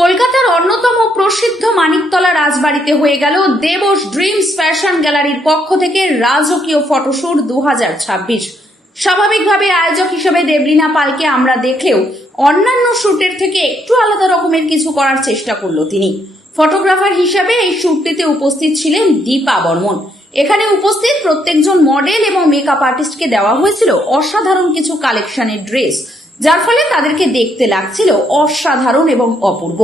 কলকাতার অন্যতম প্রসিদ্ধ মানিকতলা রাজবাড়িতে হয়ে গেল দেবস ড্রিমস ফ্যাশন গ্যালারির পক্ষ থেকে রাজকীয় ফটোশুট 2026। স্বাভাবিকভাবে আয়োজক হিসেবে দেবলীনা পালকে আমরা দেখলেও অন্যান্য শুটের থেকে একটু আলাদা রকমের কিছু করার চেষ্টা করলো তিনি। ফটোগ্রাফার হিসেবে এই শুটটিতে উপস্থিত ছিলেন দীপা বর্মন। এখানে উপস্থিত প্রত্যেকজন মডেল এবং মেকআপ আর্টিস্টকে দেওয়া হয়েছিল অসাধারণ কিছু কালেকশনের ড্রেস, যার ফলে তাদেরকে দেখতে লাগছিল অসাধারণ এবং অপূর্ব।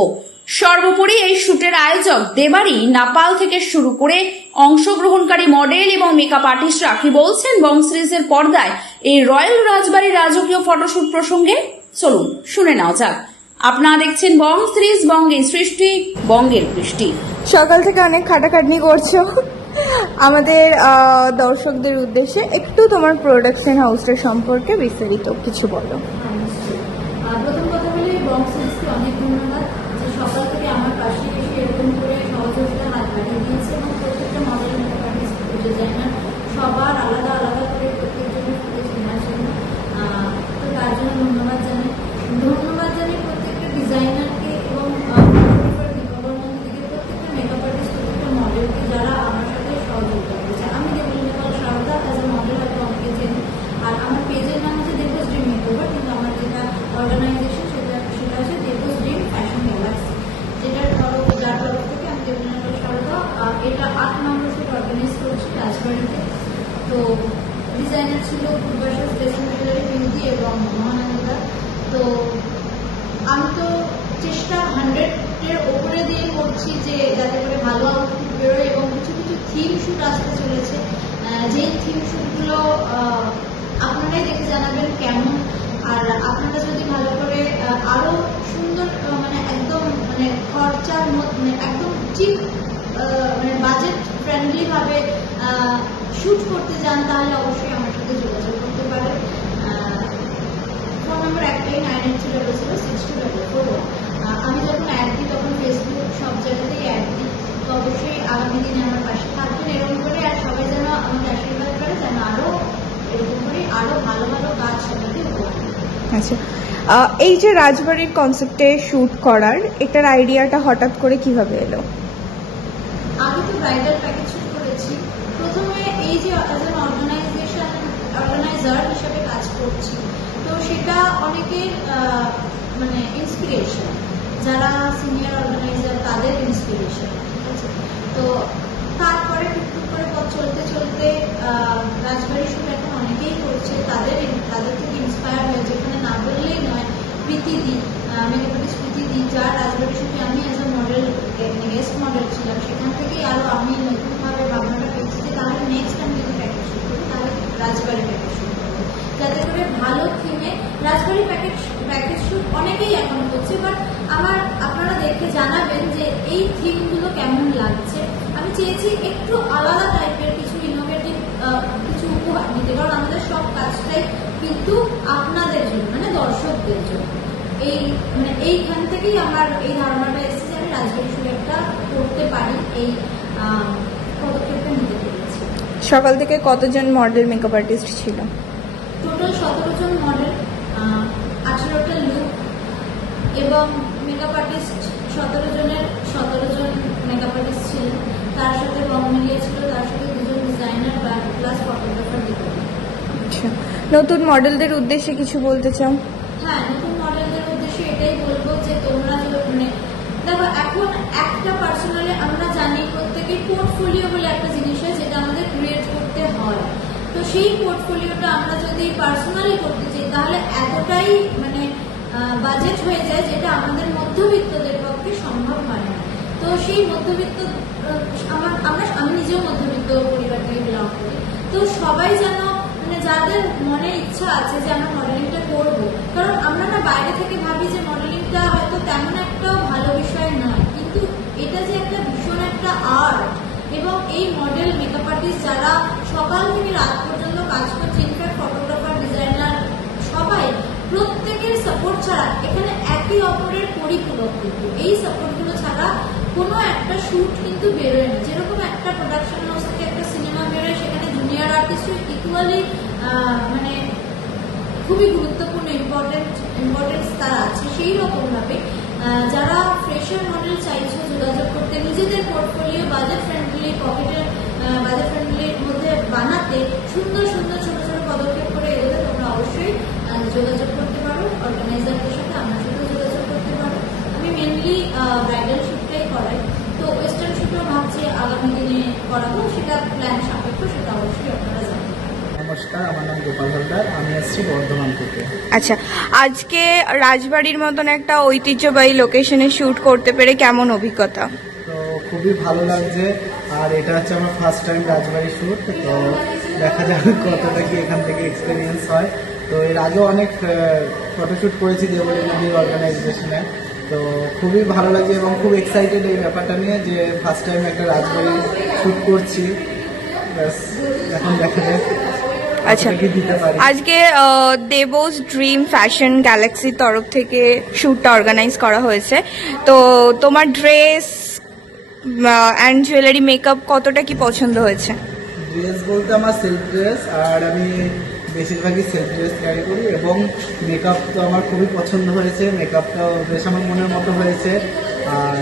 সর্বোপরি এই শুটের আয়োজক দেবারি নাপাল থেকে শুরু করে অংশগ্রহণকারী মডেল এবং মেকআপ আর্টিস্টরা কি বলছেন বং সিরিজের পর্দায় এই রয়্যাল রাজবাড়ির রাজকীয় ফটোশুট প্রসঙ্গে, চলুন শুনে নাও যাক। আপনারা দেখছেন বং সিরিজ, বঙ্গের সৃষ্টি, বঙ্গের বৃষ্টি। সকাল থেকে অনেক খাটাখাটনি করছো আমাদের দর্শকদের উদ্দেশ্যে একটু তোমার প্রোডাকশন হাউসটার সম্পর্কে বিস্তারিত কিছু বলো। প্রথম কথা বলি, বং সিরিজকে অনেক ধন্যবাদ যে সকাল থেকে আমার পাশে এসে এরকম করে সহযোগিতা হাত বাড়িয়ে দিয়েছে এবং প্রত্যেকটা মডেল মেকআপ ডিজাইনার সবার আলাদা আলাদা করে প্রত্যেকজনের ফুটেজ নেওয়ার জন্য, তো তার জন্য ধন্যবাদ জানাই প্রত্যেকটা ডিজাইনারকে এবং প্রত্যেকটা মেকআপ আর্টিস্ট, প্রত্যেকটা মডেলকে যারা আমার সাথে সহযোগিতা করেছে। আমি দেবলীনা পাল সারদা অ্যাজ এ মডেল হয়তো অনেকে চেনে, আর আমার পেজের নাম হচ্ছে দেবস ড্রিম মেকওভার, কিন্তু আমার যেটা অর্গানাইজেশন সেটা হচ্ছে দেবস ড্রিম ফ্যাশন গ্যালাক্সি, যার তরফ থেকে আমি দেবলীনা পাল সারদা এটা 8 নম্বর শুট অর্গানাইজ করছি রাজবাড়িতে। তো ডিজাইনার ছিল পূর্বাশা স্টেশন জুয়েলারি বিউটি এবং মহানন্দা। তো আমি তো চেষ্টা 100-এর ওপরে দিয়ে করছি যে যাতে করে ভালো আউটপুট বেরোয়, এবং কিছু কিছু থিম শুট আসতে চলেছে, যেই থিম শুটগুলো আপনারাই দেখে জানাবেন কেমন। আর আপনারা যদি ভালো করে আরো সুন্দর একদম খরচার মধ্যে একদম চিপ বাজেট ফ্রেন্ডলি ভাবে শুট করতে চান, তাহলে অবশ্যই আমার সাথে যোগাযোগ করতে পারেন। ফোন নম্বর একটাই 9800062441। আমি যখন অ্যাড দিই তখন ফেসবুক সব জায়গাতেই অ্যাড দিই, তো অবশ্যই আগামী দিনে আমার পাশে থাকবেন এরকম করে। আর সবাই যেন আমাকে আশীর্বাদ করে, যেন আরো এরকম করে আরো ভালো ভালো কাজ সবাইকে উপহার। আচ্ছা, এই যে রাজবাড়ির কনসেপ্টে শুট করার এটার আইডিয়াটা হঠাৎ করে কিভাবে এলো? আগে তো ব্রাইডাল প্যাকেজ শুট করেছি। প্রথমে এই যে অ্যাজ অ্যান অর্গানাইজার হিসেবে কাজ করছি, তো সেটা অনেকের ইন্সপিরেশন, যারা সিনিয়র অর্গানাইজার তাদের ইন্সপিরেশন, ঠিক আছে। তো তারপরে টুকটুক করে পথ চলতে চলতে রাজবাড়ি শুট এখন অনেকেই করছে, তাদের থেকে ইন্সপায়ার হয়ে, যেখানে না বললেই নয়, প্রীতিদি মেকআপ আর্টিস্ট প্রীতিদি, যার রাজবাড়ি শুটে আমি as a model guest model ছিলাম, সেখান থেকেই আরো আমি নতুনভাবে ভাবনাটা পেয়েছি যে তাহলে নেক্সট আমি যদি প্যাকেজ শুট করি তাহলে রাজবাড়ি প্যাকেজ শুট করবো, যাতে করে ভালো থিমে রাজবাড়ি প্যাকেজ শুট অনেকেই এখন করছে। বাট আপনারা দেখে জানাবেন যে এই থিমগুলো কেমন লাগছে। আমি চেয়েছি একটু আলাদা টাইপের কিছু ইনোভেটিভ কিছু উপহার দিতে, কারণ আমাদের সব কাজটাই কিন্তু আপনাদের জন্য, দর্শকদের জন্য। এইখান থেকেই আমার এই ধারণাটা এসেছে যে আমি রাজবাড়ি শুট একটা করতে পারি, এই পদক্ষেপটা নিতে পেরেছি। সকাল থেকে কতজন মডেল মেকআপ আর্টিস্ট ছিল? টোটাল 17 জন মডেল, 18টা লুক এবং মেকআপ আর্টিস্ট 17 জন মেকআপ আর্টিস্ট ছিলেন। তার সাথে রং মিলিয়ে ছিল, তার সাথে 2 জন ডিজাইনার প্লাস ফটোগ্রাফার দিতে। আচ্ছা, নতুন মডেলদের উদ্দেশ্যে কিছু বলতে চাও? হ্যাঁ, নতুন মডেলদের উদ্দেশ্যে এটাই বলবো যে তোমরা দেখো, এখন একটা পার্সোনালি আমরা জানি প্রত্যেকের পোর্টফোলিও বলে একটা জিনিস হয়, যেটা আমাদের ক্রিয়েট করতে হয়। তো সেই পোর্টফোলিওটা আমরা যদি পার্সোনালি করতে চাই তাহলে এতটাই বাজেট হয়ে যায়, যেটা আমাদের মধ্যবিত্তদের পক্ষে সম্ভব হয় না। তো সেই মধ্যবিত্ত আমি নিজেও মধ্যবিত্ত পরিবার থেকে বিলং করি। তো সবাই যেন যাদের মনে ইচ্ছা আছে যে আমরা মডেলিংটা করবো, কারণ আমরা বাইরে থেকে ভাবি যে মডেলিংটা হয়তো তেমন একটা ভালো বিষয় নয়, কিন্তু এটা যে একটা ভীষণ একটা আর্ট। এবং এই মডেল মেকআপ আর্টিস্ট যারা সকাল থেকে রাত পর্যন্ত কাজ করছে, ইনফ্যাক্ট ফটোগ্রাফার, ডিজাইনার, সবাই প্রত্যেকের সাপোর্ট ছাড়া এখানে একে অপরের পরিপূরক, কিন্তু এই সাপোর্টগুলো ছাড়া কোনো একটা শুট কিন্তু বেরোয় না। যেরকম একটা প্রোডাকশন হাউস থেকে একটা সিনেমা বেরোয়, সেখানে জুনিয়র আর্টিস্টের ইকুয়ালি খুবই গুরুত্বপূর্ণ ইম্পর্টেন্স তার আছে। সেই রকম ভাবে যারা ফ্রেশ যাতে সুন্দর সুন্দর ছোট ছোট পদক্ষেপ করে এগোতে তোমরা অবশ্যই যোগাযোগ করতে পারো অর্গানাইজারদের সাথে, আমার সাথেও যোগাযোগ করতে পারো। আমি মেনলি ব্রাইডাল শ্যুটটাই করাই, তো ওয়েস্টার্ন শ্যুটও ভাবছি আগামী দিনে করাবো, সেটা প্ল্যান সাপেক্ষ, সেটা অবশ্যই আপনারা জানেন। নমস্কার, আমার নাম গোপাল হালদার, আমি এসেছি বর্ধমান থেকে। আচ্ছা, আজকে রাজবাড়ির মতন একটা ঐতিহ্যবাহী লোকেশনে শ্যুট করতে পেরে কেমন অভিজ্ঞতা? তো খুবই ভালো লাগছে, আর এটা হচ্ছে আমার ফার্স্ট টাইম রাজবাড়ি শ্যুট। তো দেখা যাক কতটা কি এখান থেকে এক্সপিরিয়েন্স হয়। তো এর আগেও অনেক ফটোশ্যুট করেছি দেবলী নদীর অর্গানাইজেশনে। তো খুবই ভালো লাগছে এবং খুব এক্সাইটেড এই ব্যাপারটা নিয়ে যে ফার্স্ট টাইম একটা রাজবাড়ি শ্যুট করছি। ব্যাস, এখন দেখা যাক আচ্ছা, কতটা কি দিতে পারি। আজকে দেবোস ড্রিম ফ্যাশন গ্যালাক্সির তরফ থেকে শ্যুটটা অর্গানাইজ করা হয়েছে। তো তোমার ড্রেস অ্যান্ড জুয়েলারি মেকআপ কতটা কি পছন্দ হয়েছে? ড্রেস বলতে আমার সেলফ ড্রেস, আর আমি বেশিরভাগই সেলফ ড্রেস ক্যারি করি, এবং মেকআপ তো আমার খুবই পছন্দ হয়েছে। মেকআপটাও বেশ আমার মনের মতো হয়েছে, আর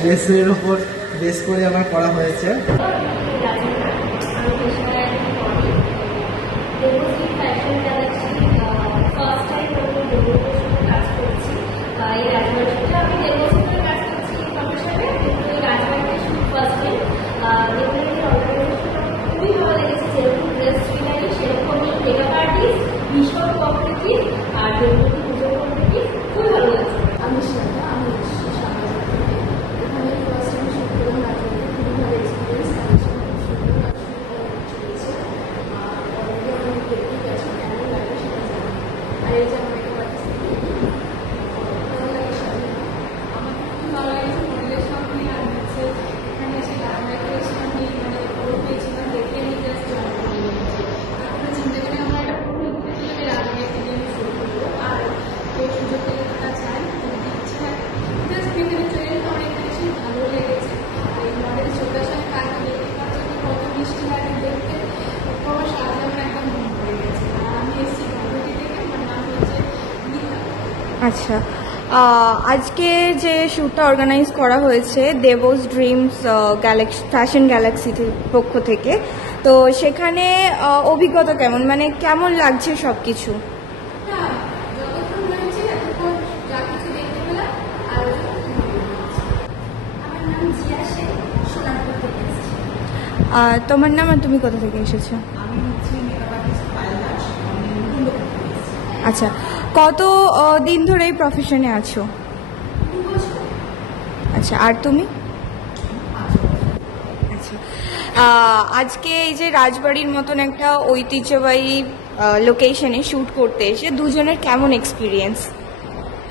ড্রেসের ওপর বেস করে আমার করা হয়েছে। ফ্যাশন গ্যালাক্সি ফার্স্ট টাইম আমি দেবশ্রীতে কাজ করছি। এই রাজবাড়িতে আমি দেবশ্রীতে কাজ করছি ইনকাম হিসাবে, কিন্তু এই রাজবাড়িতে শুধু ফার্স্ট টাইম। দেবশ্রীর অর্গানাইজেশনটা খুবই ভালো লেগেছে, যেরকম ড্রেস জুয়েলারি সেরকমই মেকআপ আর্টিস্ট, ভীষণ কোঅপারেটিভ, আর দেবশ্রী পুজো কোঅপারেটিভ, খুবই ভালো লাগছে। আমি শ্রদ্ধা, আমি এসেছি সামনে থেকে। এখানে ফার্স্ট টাইম শুট করলাম রাজবাড়িতে, খুবই ভালো এক্সপিরিয়েন্স। কালেকশন খুব সুন্দর চলেছে, আর এই যে আমার একটা পার্টিসিপেট ভালো লাগে সাথে আমার খুব ভালো লাগছে মডেলের সঙ্গে, আর হচ্ছে এখানে এসে লাইব্রেরির সঙ্গে মানে খবর পেয়েছিলাম, দেখে আমি জাস্ট জয়েন করে নিয়েছি। আমরা চিন্তা করি আমরা একটা পুরো ঘুরতে চলে রাজবাড়ি থেকে আমি শুরু করবো, আর কেউ সুযোগ পেলে তারা চাই যদি ইচ্ছে জাস্ট এখানে চলে যেতে অনেক বেশি ভালো লেগেছে। আর এই মডেল চোখের সঙ্গে তাকে দেখতে পাচ্ছি কত মিষ্টি লাগে দেখতে, আমার সাথে আমার একদম মন পড়ে গেছে। আর আমি এসেছি গল্পটি থেকে, আমার নাম হচ্ছে গীতা। আচ্ছা, আজকে যে শ্যুটটা অর্গানাইজ করা হয়েছে দেবোস ড্রিমস গ্যালাক্সি ফ্যাশন গ্যালাক্সির পক্ষ থেকে, তো সেখানে অভিজ্ঞতা কেমন, মানে কেমন লাগছে সব কিছু? না, যতক্ষণ হয়েছে এতক্ষণ যা কিছু দেখতে পেলাম আর আমার নাম জিয়া শেখ, সোনারপুর থেকে এসেছি। তোমার নাম আর তুমি কোথা থেকে এসেছো? আমি হচ্ছে মেকআপ আর্টিস্ট পায়েল দাস, আমি মুন্ডুপুর থেকে এসেছি। আচ্ছা, কত দিন ধরে এই প্রফেশনে আছো? 2 বছর। আচ্ছা, আর তুমি? আচ্ছা, আজকে এই যে রাজবাড়ির মতন একটা ঐতিহ্যবাহী লোকেশনে শ্যুট করতে এসে দুজনের কেমন এক্সপিরিয়েন্স?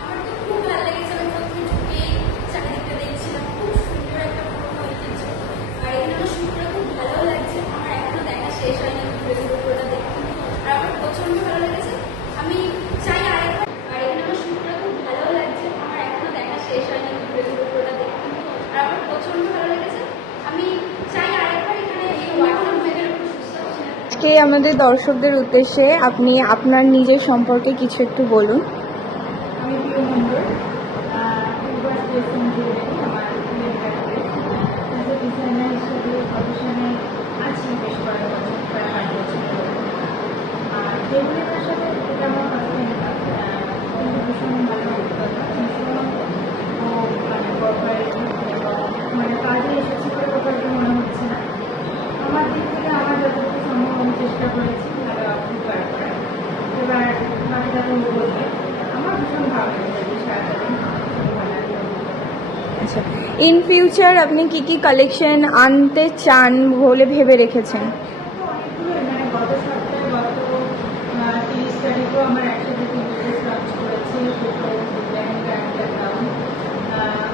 আমার তো খুব ভালো লেগেছে, আমি প্রথমে ঢুকেই চারিদিকটা দেখছিলাম, খুব সুন্দর একটা পুরোনো ঐতিহ্য। আর এখানে আমার শ্যুটটা খুব ভালো লাগছে, আমার এখনো দেখা শেষ হয়নি, আমি পুরোটা দেখি, আর আমার প্রচন্ড ভালো লেগেছে। আমি চাই আরেকবার, আর এখানে আমার শ্যুটটা খুব ভালো লাগছে, আমার এখনো দেখা শেষ হয়নি, আমি পুরোটা দেখি, আর আমার প্রচন্ড ভালো লেগেছে। আমি চাই আরেকবার এখানে এই ওয়াটার মেঘের উপর সুস্থ হচ্ছে। আজকে আমাদের দর্শকদের উদ্দেশ্যে আপনি আপনার নিজের সম্পর্কে কিছু একটু বলুন। আমি প্রিয় মন্ডল, আমার ডিজাইনার হিসেবে প্রফেশনে আছি বেশ কয়েক বছর, প্রায় 8 বছর ধরে। আর দেবলীনার সাথে এটা আমার ফার্স্ট টাইম কাজ, কিন্তু ভীষণ ভালো অভিজ্ঞতা, ভীষণ মানে কোঅপারেটিভ, এবং মানে কাজে এসেছি করে কোঅপারেটিভ মনে হচ্ছে না। আমার দিক থেকে আমার যতটুকু সম্ভব আমি চেষ্টা করেছি ভালো আউটপুট বার করার। এবার বাকিটা তো বলবে। আমার ভীষণ ভালো লেগেছে সারাদিন, খুব ভালো লাগে। আচ্ছা, ইন ফিউচার আপনি কি কি কালেকশন আনতে চান বলে ভেবে রেখেছেন? অনেকগুলো মানে গত সপ্তাহে গত 30 তারিখেও আমার একসাথে 3 ড্রেস লঞ্চ করেছি, দুটো লেহেঙ্গা একটা গাউন।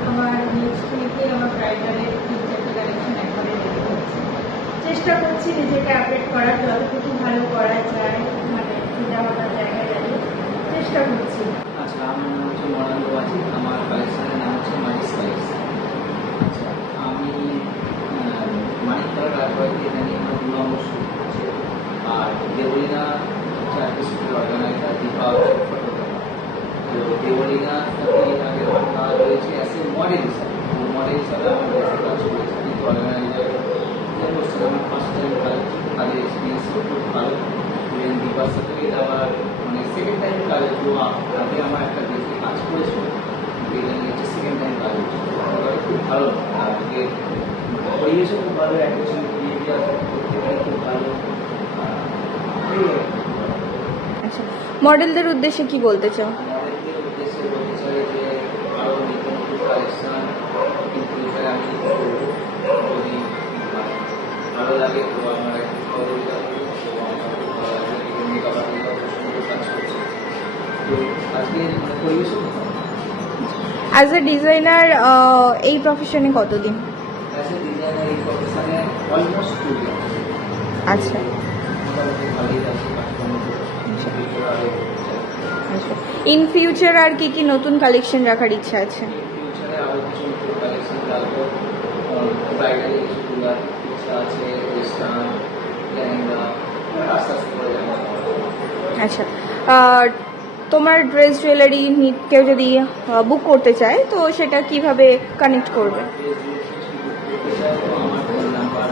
আমার নেক্সট উইকে আমার ব্রাইডালের 3-4টে কালেকশন একবারে রেডি হচ্ছে। চেষ্টা করছি নিজেকে আপডেট করার, যতটুকু ভালো করা যায়, মানে যেটা হওয়ার জায়গায় দাঁড়িয়ে চেষ্টা করছি। আচ্ছা, আমার নাম হচ্ছে মরান বাজি, আমার কালেকশনের নাম হচ্ছে মানি স্পাইস। আচ্ছা, আমি মানিকতলা রাজবাড়িতে এখানে আমার 2 নম্বর শুট করছি, আর দেবলীনা হচ্ছে একটা শুটের অর্গানাইজার, দীপা হচ্ছে ফটোগ্রাফার। তো দেবলীনার সাথে আগে কথা রয়েছে অ্যাজ এ মডেল হিসাবে, মডেল হিসাবে আমার বেশি কাজ করেছি, কিন্তু অর্গানাইজার যে করছে আমি ফার্স্ট টাইম কাজের এক্সপিরিয়েন্স তো আগে আমার একটা বেশি কাজ করেছিল, ইদানিং হচ্ছে সেকেন্ড টাইম কাজ হচ্ছে, তবে খুব ভালো আজকে পরিবেশও খুব ভালো, অ্যাটেনশন বিহেভিয়ার প্রত্যেকটাই খুব ভালো। এই আর কি। আচ্ছা, মডেলদের উদ্দেশ্যে কি বলতে চাও? মডেলদের উদ্দেশ্যে বলতে চাই যে আরও নতুন নতুন কালেকশন কিন্তু ফিউচারে আমি করবো, যদি ভালো লাগে তো আমার একটু সহযোগিতা করবো, তো আমার খুব ভালো লাগবে। মেকআপ আর্টিস্টরা খুব সুন্দর কাজ করছে, তো আজকে পরিবেশও খুব ভালো। অ্যাজ এ ডিজাইনার এই প্রফেশনে কতদিন? অ্যাজ এ ডিজাইনার এই প্রফেশনে অলমোস্ট 2 ইয়ার। আচ্ছা মোটামুটি ভালোই আছে কাজকর্ম করছে, ফিউচারে আরও চাই। আচ্ছা, ইন ফিউচার আর কি কি নতুন কালেকশন রাখার ইচ্ছা আছে? ফিউচারে আরও কিছু নতুন কালেকশন রাখবো, ব্রাইডাল ইস্যুগুলার ইচ্ছা আছে, ওয়েস্টার্ন লেহেঙ্গা, আস্তে আস্তে করে যাবো। আচ্ছা, তোমার ড্রেস জুয়েলারি কেউ যদি বুক করতে চায় তো সেটা কিভাবে কানেক্ট করবে? তো আমার ফোন নাম্বার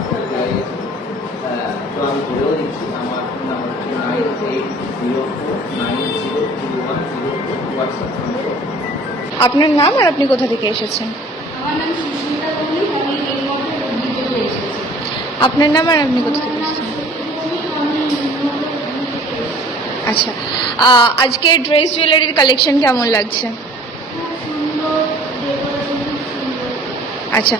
তো আমি বলেও দিচ্ছি, আমার ফোন নাম্বার হচ্ছে 9804900104, হোয়াটসঅ্যাপ নম্বর। আপনার নাম আর আপনি কোথা থেকে এসেছেন? আমার নাম সুস্মিতা মল্লিক, আমি এই মধ্যে উদ্ভিদ থেকে এসেছি। আপনার নাম আর আপনি কোথা থেকে এসেছেন? আচ্ছা, আজকে ড্রেস জুয়েলারির কালেকশন কেমন লাগছে? আচ্ছা,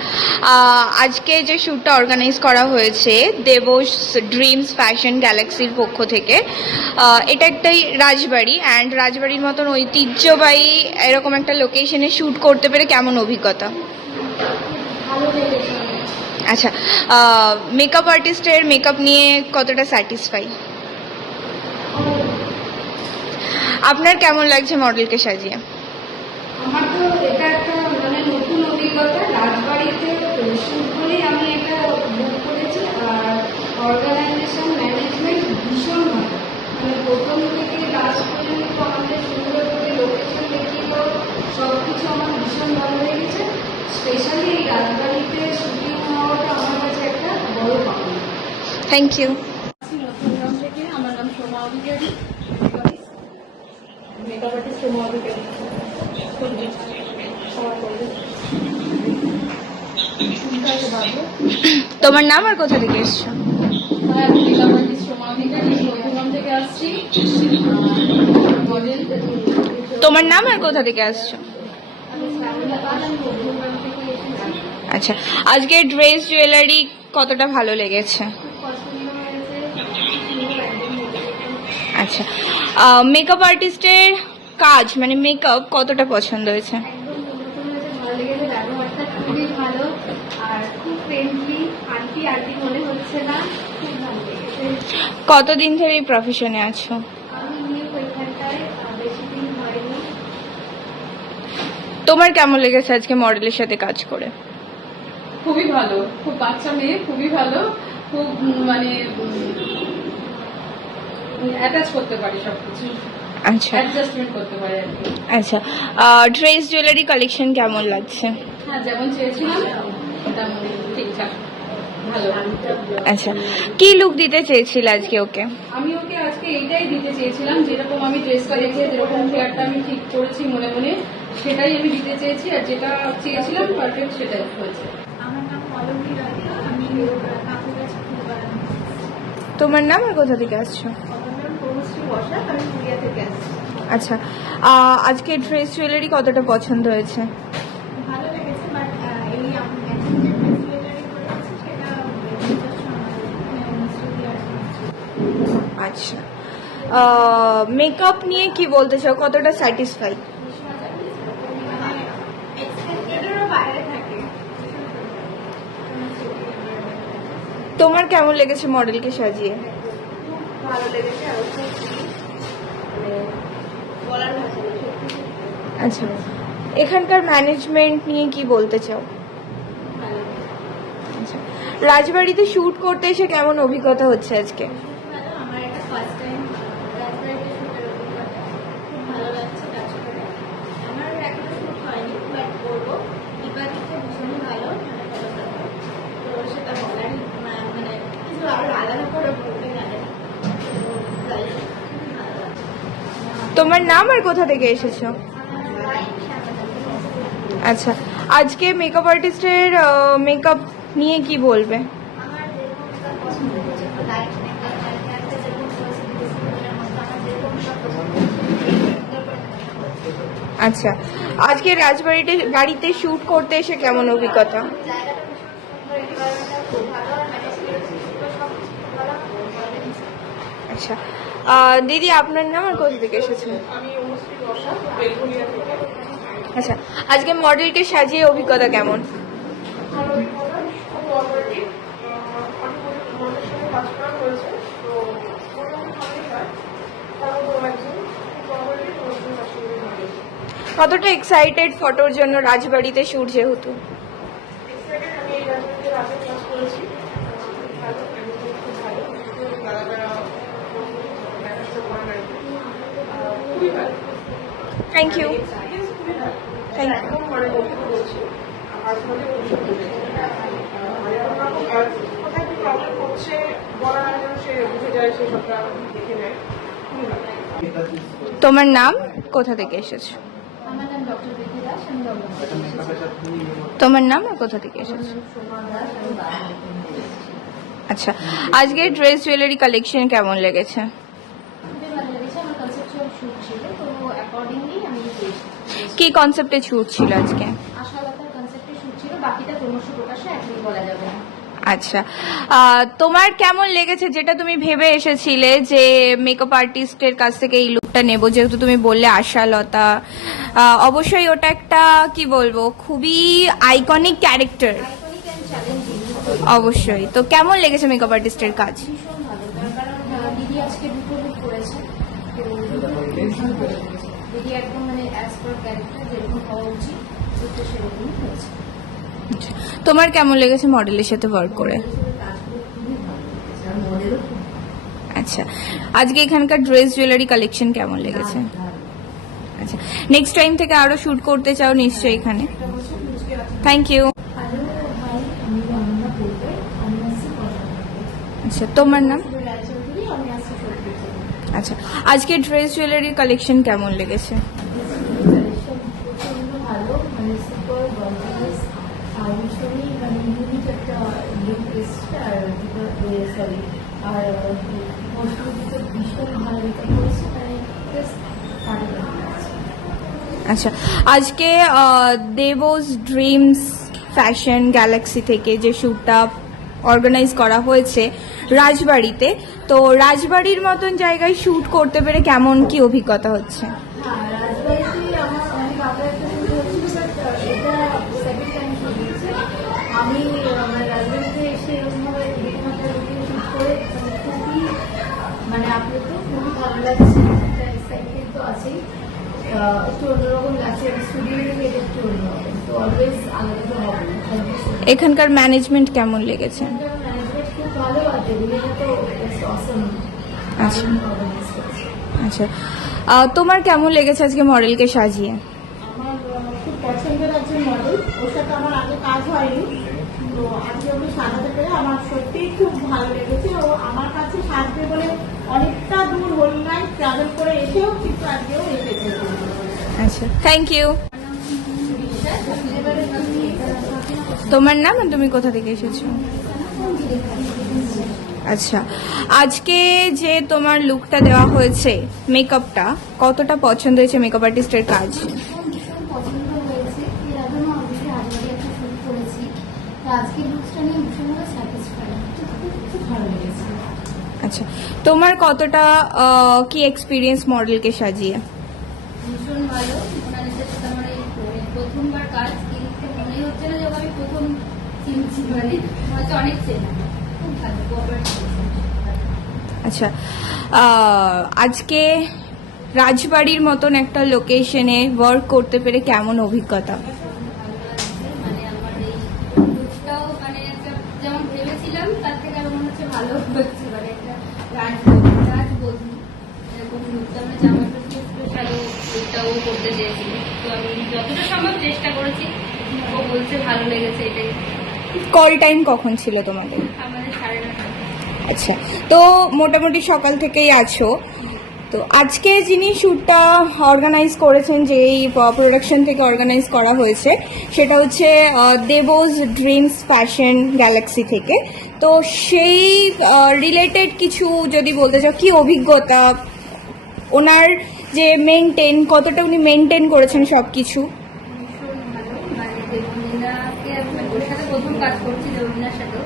আজকে যে শ্যুটটা অর্গানাইজ করা হয়েছে দেবস ড্রিমস ফ্যাশন গ্যালাক্সির পক্ষ থেকে, এটা একটাই রাজবাড়ি, অ্যান্ড রাজবাড়ির মতন ঐতিহ্যবাহী এরকম একটা লোকেশনে শ্যুট করতে পেরে কেমন অভিজ্ঞতা? ভালো লেগেছে। আচ্ছা, মেকআপ আর্টিস্টের মেকআপ নিয়ে কতটা স্যাটিসফাই? আপনার কেমন লাগছে মডেলকে সাজিয়ে? আমার তো এটা একটা মানে নতুন অভিজ্ঞতা, রাজবাড়িতে শুট বলেই আমি এটা বুক করেছি। আর অর্গানাইজেশন ম্যানেজমেন্ট ভীষণ ভালো, মানে প্রথম থেকে লাস্ট পর্যন্ত আমাদের সুন্দর করে লোকেশন দেখিয়ে দেওয়া সব কিছু আমার ভীষণ ভালো লেগেছে। স্পেশালি এই রাজবাড়িতে শুটিং হওয়াটা আমার কাছে একটা বড় পাওনা। Thank you. নতুন গ্রাম থেকে, আমার নাম সোমা অধিকারী, মেকআপ আর্টিস্ট সোমা অধিকারী। তোমার নাম আর কোথা থেকে এসছো? হ্যাঁ, আমি মেকআপ আর্টিস্ট সোমা অধিকারী, মধ্যগ্রাম থেকে আসছি। মডেল তোমার নাম আর কোথা থেকে আসছো? আমি শ্রাবণী দাস, মধ্যগ্রাম থেকে এসেছি। আচ্ছা, আজকে ড্রেস জুয়েলারি কতটা ভালো লেগেছে? খুব পছন্দ হয়েছে, সুন্দর একদম লেগেছে। আচ্ছা, মেকআপ আর্টিস্টের কাজ মানে মেকআপ কতটা পছন্দ হয়েছে? একদম নতুন হয়েছে, ভালো লেগেছে। ব্যবহারটা খুবই ভালো আর খুব ফ্রেন্ডলি, আন্টি আন্টি মনে হচ্ছে না, খুব ভালো লেগেছে। কতদিন ধরে এই প্রফেশনে আছো? আমি নিয়ে ওইখানটায় বেশি দিন হয়নি। তোমার কেমন লেগেছে আজকে মডেলের সাথে কাজ করে? খুবই ভালো, খুব বাচ্চা মেয়ে, খুবই ভালো, খুব মানে অ্যাটাচ করতে পারি সবকিছু, আচ্ছা অ্যাডজাস্টমেন্ট করতে পারি আর কি। আচ্ছা, ড্রেস জুয়েলারি কালেকশন কেমন লাগছে? হ্যাঁ, যেমন চেয়েছিলাম তেমন ঠিকঠাক ভালো। আচ্ছা, কি লুক দিতে চেয়েছিলে আজকে ওকে? আমি ওকে আজকে এইটাই দিতে চেয়েছিলাম, যেরকম আমি ড্রেসটা দেখে যেরকম হেয়ারটা আমি ঠিক করেছি মনে মনে, সেটাই আমি দিতে চেয়েছি, আর যেটা চেয়েছিলাম পারফেক্ট সেটাই হয়েছে। আমার নাম পল্লবী রায়, আমি কাকুর কাছে ফুলবাগান। তোমার নাম আর কোথা থেকে আসছো? আমার নাম তনুশ্রী বসাক, আমি পুরিয়া থেকে আসছি। আচ্ছা, আজকে ড্রেস জুয়েলারি কতটা পছন্দ হয়েছে? ভালো লেগেছে, বাট এই এখন যে ড্রেস জুয়েলারি করে আছে সেটা নিজস্ব আমাদের স্টুডিও। আচ্ছা, মেকআপ নিয়ে কি বলতে চাও, কতটা স্যাটিসফাই? মানে এক্সপেক্টেডেরও বাইরে থাকে। তোমার কেমন লেগেছে মডেলকে সাজিয়ে? ভালো লেগেছে, অবশ্যই মানে বলার ভাষা নেই, সত্যি আচ্ছা, এখানকার ম্যানেজমেন্ট নিয়ে কি বলতে চাও? ভালো। আচ্ছা, রাজবাড়িতে শুট করতে এসে কেমন অভিজ্ঞতা হচ্ছে আজকে? ভালো, আমার এটা ফার্স্ট টাইম রাজবাড়িতে শুটের অভিজ্ঞতা, খুব ভালো লাগছে কাজ করে। আমার এখনো শুট হয়নি, বাট করবো। দীপাদিকে ভীষণই ভালো, মানে ফটোগ্রাফার, তো সেটা বলারই মানে কিছু আরো আলাদা করে বলতে গেলে তো যাই হোক, খুবই ভালো লাগছে। তোমার নাম আর কোথা থেকে এসেছো? আচ্ছা, আজকে মেকআপ আর্টিস্টের মেকআপ নিয়ে কি বলবে? আচ্ছা, আজকে বাড়িতে শুট করতে এসে কেমন অভিজ্ঞতা? আচ্ছা, দিদি আপনার নাম আর কোথা থেকে এসেছেন? আচ্ছা, আজকে মডেলকে সাজিয়ে অভিজ্ঞতা কেমন? কতটা এক্সাইটেড ফটোর জন্য রাজবাড়িতে শুট যেহেতু? Thank you. Thank you. তোমার নাম, কোথা থেকে এসেছো? আমার নাম ডক্টর বিকি দাস, আমি দমদম থেকে এসেছি। তোমার নাম আর কোথা থেকে এসেছো? সোমা দাস, আমি বারাসাত থেকে এসেছি। আচ্ছা, আজকে ড্রেস জুয়েলারি কালেকশন কেমন লেগেছে? খুবই ভালো লেগেছে, আমার কনসেপচুয়াল শুট ছিল, তো অ্যাকর্ডিংলি আমি পেয়েছি। কি কনসেপ্টে শুট ছিল আজকে? আশালতার কনসেপ্টে শুট ছিল, বাকিটা ক্রমশ প্রকাশে এখনই বলা যাবে না। আচ্ছা, তোমার কেমন লেগেছে যেটা তুমি ভেবে এসেছিলে যে মেকআপ আর্টিস্টের কাছ থেকে এই লুকটা নেব, যেহেতু তুমি বললে আশালতা, অবশ্যই ওটা একটা কি বলবো খুবই iconic character, iconic and challenging. অবশ্যই। তো কেমন লেগেছে মেকআপ আর্টিস্টের কাজ? ভীষণ ভালো, তার কারণ দিদি আজকে দুটো লুক করেছে, তো ভীষণ ভালো লেগেছে। দিদি একদম মানে অ্যাজ পার ক্যারেক্টার যেরকম হওয়া উচিত তো সেরকমই হয়েছে। আচ্ছা, তোমার কেমন লেগেছে মডেলের সাথে ওয়ার্ক করে? কাজগুলো খুবই ভালো লেগেছে, আর মডেলও খুব আচ্ছা, আজকে এখানকার ড্রেস জুয়েলারি কালেকশন কেমন লেগেছে? আচ্ছা, নেক্সট টাইম থেকে আরো শুট করতে চাও নিশ্চয়ই এখানে? Thank you. হ্যালো ভাই, আমি রমনা বলবে, আমি আসছি কলকাতা। আচ্ছা, তোমার নাম? রায়চৌধুরী, আমি আসছি চৌধুরী। আচ্ছা, আজকে ড্রেস জুয়েলারির কালেকশন কেমন লেগেছে? প্রচন্ড ভালো, মানে সুপার গর্জিয়াস, আর ভীষণই মানে ইউনিক একটা লুক এসছে। আর সরি, আর মশরুদিকে ভীষণ ভালো মেকআপ করেছে, মানে জাস্ট ফাটাফাটি লাগছে। আচ্ছা, আজকে দেবস ড্রিমস ফ্যাশন গ্যালাক্সি থেকে যে শ্যুটটা অর্গানাইজ করা হয়েছে রাজবাড়িতে, তো রাজবাড়ির মতন জায়গায় শ্যুট করতে পেরে কেমন কি অভিজ্ঞতা হচ্ছে? হ্যাঁ, রাজবাড়িতে আমার অনেক আগে একটা শুট হয়েছিল, বাট এটা সেকেন্ড টাইম শুট হচ্ছে। আমি মানে রাজবাড়িতে এসে এরকমভাবে বিভিন্ন লুকে শুট করে খুবই মানে আপ্লুত, খুবই ভালো লাগছে। একটা এক্সাইটমেন্ট তো আছেই, একটু অন্যরকম লাগছে। স্টুডিও থেকে এটা একটু অন্যরকম, তো অলওয়েজ আলাদা তো হবে। Thank you so much. এখানকার ম্যানেজমেন্ট কেমন লেগেছে? ম্যানেজমেন্ট খুব ভালো, আর টেবিলটা তো অসম আচ্ছা। অর্গানাইজ করেছে। আচ্ছা, তোমার কেমন লেগেছে আজকে মডেলকে সাজিয়ে? আমার খুব পছন্দের একজন মডেল, ওর সাথে আমার আগে কাজ হয়নি, তো আজকে ওকে সাজাতে পেরে আমার সত্যিই খুব ভালো লেগেছে। ও আমার কাছে সাজবে বলে অনেকটা দূর হোল নাইট ট্রাভেল করে এসেও কিন্তু আজকেও এসেছে। আচ্ছা, থ্যাংক ইউ। তোমার নাম আর তুমি কোথা থেকে এসেছো? আচ্ছা, আজকে যে তোমার লুকটা দেওয়া হয়েছে, মেকআপটা কতটা পছন্দ হয়েছে মেকআপ আর্টিস্টের কাজ? ভীষণ পছন্দ হয়েছে। এর আগেও অলরেডি রাজবাড়ি একটা শুট করেছি, তো আজকে লুকসটা নিয়ে ভীষণভাবে স্যাটিসফাইড, খুব ভালো লেগেছে। আচ্ছা, তোমার কতটা কি এক্সপিরিয়েন্স মডেলকে সাজিয়ে? ভীষণ ভালো, ওনার সাথে আমার এই প্রথমবার কাজ, কিন্তু মনে হচ্ছে না যে আমি প্রথম চিনছি, মানে হয়তো অনেক চেনা। খুব ভালো কোঅপারেট করেছে। আচ্ছা, আজকে রাজবাড়ির মতন একটা লোকেশনে ওয়ার্ক করতে পেরে কেমন অভিজ্ঞতা? মানে আমার এই লুকটাও মানে একটা যেমন ভেবেছিলাম তার থেকে আমার মনে হচ্ছে ভালো হচ্ছে, মানে একটা রাজবধূ এরকম লুকটা, মানে জামাটা স্পেশাল লুকটাও করতে চেয়েছিল, তো আমি যতটা সম্ভব চেষ্টা করেছি। ও বলছে ভালো লেগেছে, এটাই। কল টাইম কখন ছিল তোমাদের? আমাদের 9:30। আচ্ছা, তো মোটামুটি সকাল থেকেই আছো, তো আজকে যিনি শ্যুটটা অর্গানাইজ করেছেন, যে এই প্রোডাকশন থেকে অর্গানাইজ করা হয়েছে, সেটা হচ্ছে দেবোস ড্রিমস ফ্যাশন গ্যালাক্সি থেকে। তো সেই রিলেটেড কিছু যদি বলতে চাও, কি অভিজ্ঞতা ওনার, যে কতটা উনি মেনটেন করেছেন সব কিছু? ভীষণ ভালো, মানে দেবলীনাকে ওর সাথে প্রথম কাজ করছি দেবলীনার সাথেও,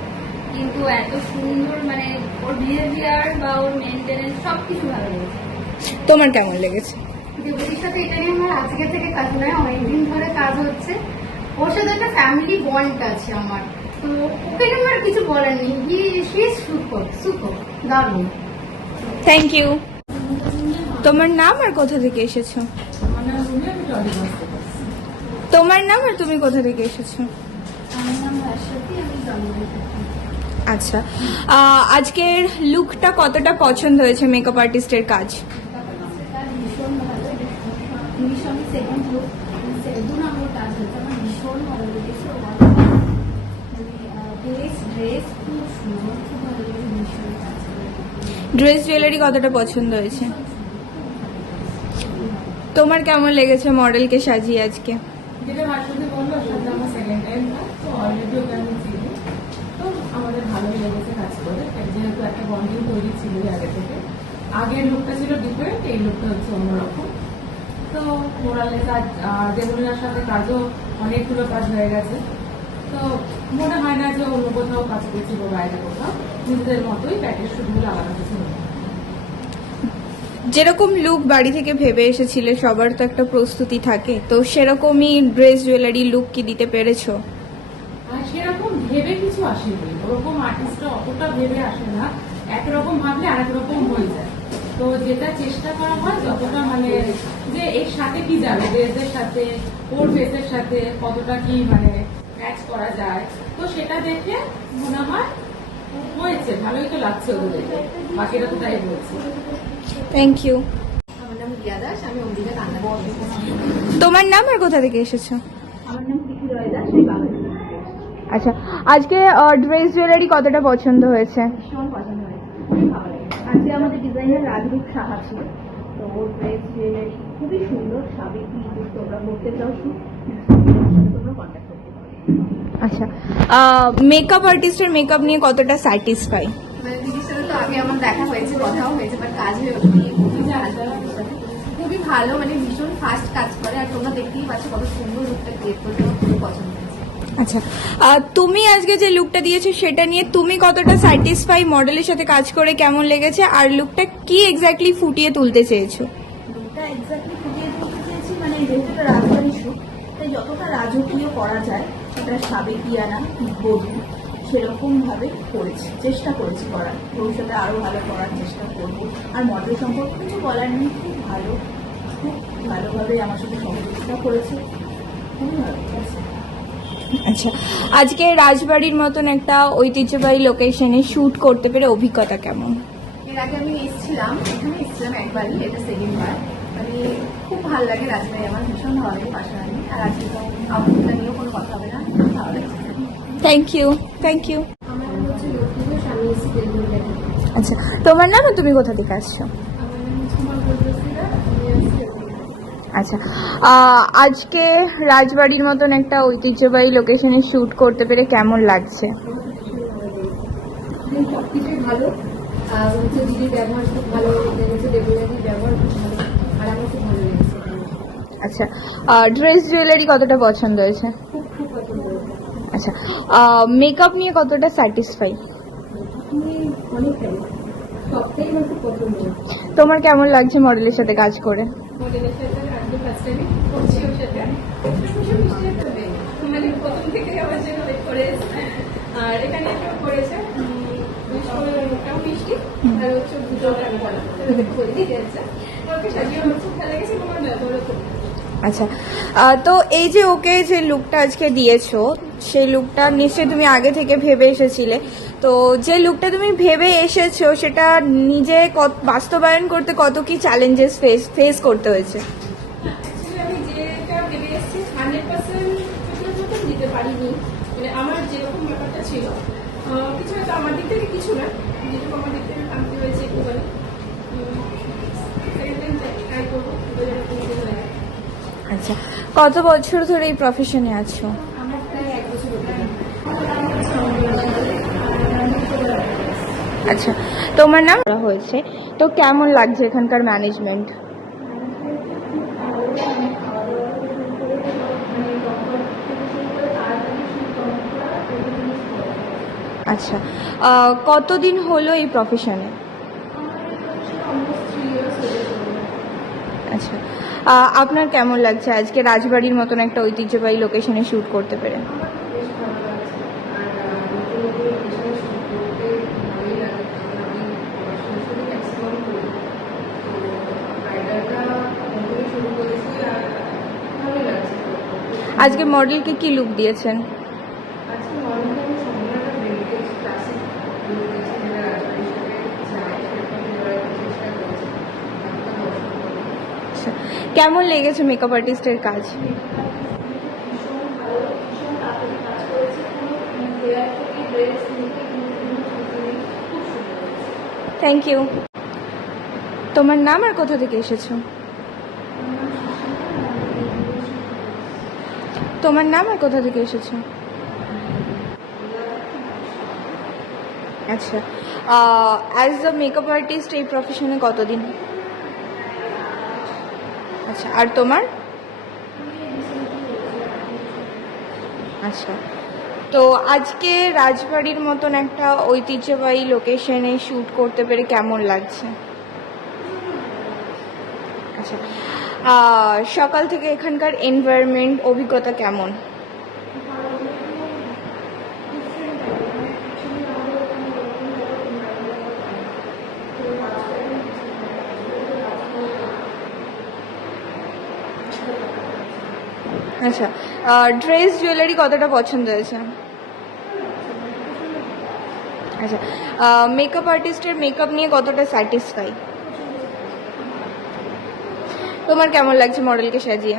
কিন্তু এত সুন্দর মানে ওর বিহেভিয়ার বা ওর মেনটেনেন্স সব কিছু ভালো লেগেছে। তোমার কেমন লেগেছে? দেবলীর সাথে এটা নিয়ে আমার আজকে থেকে কাজ নয়, অনেকদিন ধরে কাজ হচ্ছে। ওর সাথে একটা ফ্যামিলি বন্ড আছে আমার, তো ওকে নিয়ে আমার কিছু বলার নেই। শি ইজ সুপার সুপার, দারুণ। Thank you. তোমার নাম আর কোথা থেকে এসেছো? তোমার নাম আর তুমি কোথা থেকে এসেছো? আমার নাম ভাস্বতী, আমি জন্মদিন। আচ্ছা, আজকের লুকটা কতটা পছন্দ হয়েছে মেকআপ আর্টিস্টের কাজ? তার ভীষণ ভালো, ভীষণ সেকেন্ড লুক, 2 নম্বর কাজ হচ্ছে, আমার ভীষণ ভালো লেগেছে। ড্রেস খুব সুন্দর, খুব ভালো লেগেছে, ভীষণ কাজ ড্রেস জুয়েলারি কতটা পছন্দ হয়েছে? তোমার কেমন লেগেছে মডেলকে সাজিয়ে আজকে? যেটা ভাস্বতী বললো, সাথে আমার সেকেন্ড টাইম না, তো অলরেডি ওকে আমি চিনি, তো আমাদের ভালোই লেগেছে কাজ করে, যেহেতু একটা বন্ডিং তৈরি ছিল আগে থেকে। আগের লুকটা ছিল ডিফারেন্ট, এই লুকটা হচ্ছে অন্যরকম। তো মোরালে কাজ, দেবলীনার সাথে কাজও অনেকগুলো কাজ হয়ে গেছে, তো মনে হয় না যে অন্য কোথাও কাজ করছি বা বাইরে কোথাও, নিজেদের মতোই প্যাকেজ শুটগুলো আলাদা কিছু নেই। যেরকম লুক বাড়ি থেকে ভেবে এসেছিলে, সবার তো একটা প্রস্তুতি থাকে, তো সেরকমই ড্রেস জুয়েলারি লুক কি দিতে পেরেছো? আর সেরকম ভেবে কিছু আসেনি, ওরকম আর্টিস্টরা অতটা ভেবে আসে না, একরকম ভাবলে আরেক রকম হয়ে যায়। তো যেটা চেষ্টা করা হয় যতটা মানে যে এর সাথে কি যাবে, ড্রেসের সাথে ওর ফেসের সাথে কতটা কি মানে ম্যাচ করা যায়, তো সেটা দেখে মনে হয় হয়েছে, ভালোই তো লাগছে ওদের দেখে, বাকিরা তো তাই বলছে। Thank you. আমার নাম রিয়া দাস, আমি অম্বিকা কান্না। তোমার নাম আর কোথা থেকে এসেছো? আমার নাম পিকু রয় দাস, আমি বাঙালি। আচ্ছা, আজকে ড্রেস জুয়েলারি কতটা পছন্দ হয়েছে? ভীষণ পছন্দ হয়েছে, খুবই ভালো লেগেছে। আজকে আমাদের ডিজাইনার রাজরূপ সাহা ছিল, তো ওর ড্রেস জুয়েলারি খুবই সুন্দর, সাবেকি লুক। তোমরা করতে চাও শুট, তোমরা কন্ট্যাক্ট করতে পারো। আচ্ছা, মেকআপ আর্টিস্টের মেকআপ নিয়ে কতটা স্যাটিসফাই? মানে দিদির সাথে তো আগে আমার দেখা হয়েছে, কথাও হয়েছে, বাট কাজ হয়ে ওঠেনি। খুবই ভালো, মানে ভীষণ ফাস্ট কাজ করে, আর তোমরা দেখতেই পাচ্ছ কত সুন্দর লুকটা ক্রিয়েট করতে, আমার খুব পছন্দ হয়েছে। আচ্ছা, তুমি আজকে যে লুকটা দিয়েছো সেটা নিয়ে তুমি কতটা স্যাটিসফাই? মডেলের সাথে কাজ করে কেমন লেগেছে? আর লুকটা কি এক্স্যাক্টলি ফুটিয়ে তুলতে চেয়েছো? লুকটা এক্স্যাক্টলি ফুটিয়ে তুলতে চেয়েছি, মানে যেহেতু এটা রাজবাড়ি শুট, তাই যতটা রাজকীয় করা যায়, সেটা সাবেকিয়ানা বধূ সেরকমভাবে করেছি, চেষ্টা করেছি করার। ভবিষ্যতে আরও ভালো করার চেষ্টা করবো। আর মডেল সম্পর্কে কিছু বলার নেই, খুব ভালো, খুব ভালোভাবে আমার সাথে সহযোগিতা করেছে, খুবই ভালো লেগেছে। আচ্ছা, আজকে রাজবাড়ির মতন একটা ঐতিহ্যবাহী লোকেশনে শুট করতে পেরে অভিজ্ঞতা কেমন? এর আগে আমি এসেছিলাম, এখানে এসেছিলাম একবারই, এটা সেকেন্ড বার। মানে খুব ভালো লাগে রাজবাড়ি, আমার ভীষণ ভালো লাগে পাশাপাশি। আর আজকে তো আবহাওয়া নিয়েও কোনো কথা হবে না, খুব ভালো লাগছে। Thank you. Thank you. আমার নাম হচ্ছে লক্ষ্মী ঘোষ, আমি এসেছি বেলগুড়িয়া থেকে। আচ্ছা, তোমার নাম আর তুমি কোথা থেকে আসছো? আমার নাম ঝুমা গোলরসিদা, আমি আসছি বেলগুড়িয়া। আচ্ছা, আজকে রাজবাড়ির মতন একটা ঐতিহ্যবাহী লোকেশনে শুট করতে পেরে কেমন লাগছে? সব কিছুই ভালো, আর হচ্ছে দিদির ব্যবহার খুব ভালো লেগেছে, দেবলীনাদির ব্যবহার খুব ভালো, আর আমার খুব ভালো লেগেছে। আচ্ছা, ড্রেস জুয়েলারি কতটা পছন্দ হয়েছে? খুব খুব পছন্দ হয়েছে। আচ্ছা, মেকআপ নিয়ে কতটা স্যাটিসফাই? আপনি অনেকটাই, সবটাই আমার খুব পছন্দ হয়েছে। তোমার কেমন লাগছে মডেলের সাথে কাজ করে? মডেলের সাথে আজকে ফার্স্ট টাইম করছি ওর সাথে। ভীষণ মিষ্টি একটা মেয়ে, মানে প্রথম থেকে আমার জন্য ওয়েট করে এসেছে। আর এখানে একটা করেছে, বেশ ওটাও মিষ্টি, আর হচ্ছে দুটো করা বলেই যাচ্ছে। ওকে সাজিয়ে আমার খুব ভালো লেগেছে, তোমার ব্যবহারও খুব ভালো। আচ্ছা, তো এই যে ওকে যে লুকটা আজকে দিয়েছো, সেই লুকটা নিশ্চয়ই তুমি আগে থেকে ভেবে এসেছিলে, তো যে লুকটা তুমি ভেবে এসেছো সেটা নিজে বাস্তবায়ন করতে কত কি চ্যালেঞ্জেস ফেস করতে হয়েছে? অ্যাকচুয়ালি আমি যেটা ভেবে এসেছি 100% মতন দিতে পারিনি, মানে আমার যেরকম ব্যাপারটা ছিল কিছু হয়তো আমার দিক থেকে কিছু না, যেরকম আমার দিক থেকে আনতে হয়েছে একটুখানি। দিন ট্রাই করবো আচ্ছা, কত বছর ধরে এই প্রফেশনে আছো? আমার প্রায় 1 বছর হতে গেল। আচ্ছা, তোমার নাম করা হয়েছে, তো কেমন লাগছে এখানকার ম্যানেজমেন্ট? আচ্ছা, কতদিন হলো এই প্রফেশনে? আচ্ছা, আপনার কেমন লাগছে আজকে রাজবাড়ির মতন একটা ঐতিহ্যবাহী লোকেশনে শ্যুট করতে পেরে? বেশ ভালো লাগছে। আর নতুন নতুন লোকেশনে শুট করতে ভালোই লাগে, কারণ আমি শুধু ম্যাক্সিমাম করি। তো ব্রাইডালটা নতুনই শুরু করেছি আর ভালোই লাগছে। আজকে মডেলকে কি লুক দিয়েছেন? আজকে মডেলটা আমি সম্পূর্ণ একটা ভিন্টেজ ক্লাসিক লুক দিয়েছি, যেটা রাজবাড়ির সাথে যায় সেরকম দেওয়ার একটা চেষ্টা করেছি। একটা দর্শন করবো। আচ্ছা, কেমন লেগেছে মেকআপ আর্টিস্টের কাজ? ভীষণ ভালো, ভীষণ তাড়াতাড়ি কাজ করেছে, কোনো হেয়ার থেকে ড্রেস থেকে খুব সুন্দর। Thank you. তোমার নাম আর কোথা থেকে এসেছো? তোমার নাম আর কোথা থেকে এসেছো? আচ্ছা, অ্যাজ দ্য মেকআপ আর্টিস্ট এই প্রফেশনে কতদিন? আচ্ছা, আর তোমার? আচ্ছা, তো আজকে রাজবাড়ির মতন একটা ঐতিহ্যবাহী লোকেশনে শ্যুট করতে পেরে কেমন লাগছে? আচ্ছা, সকাল থেকে এখানকার এনভায়রনমেন্ট অভিজ্ঞতা কেমন? আচ্ছা, ড্রেস জুয়েলারি কতটা পছন্দ হয়েছে? আচ্ছা, মেকআপ আর্টিস্টের মেকআপ নিয়ে কতটা স্যাটিসফাই? তোমার কেমন লাগছে মডেলকে সাজিয়ে?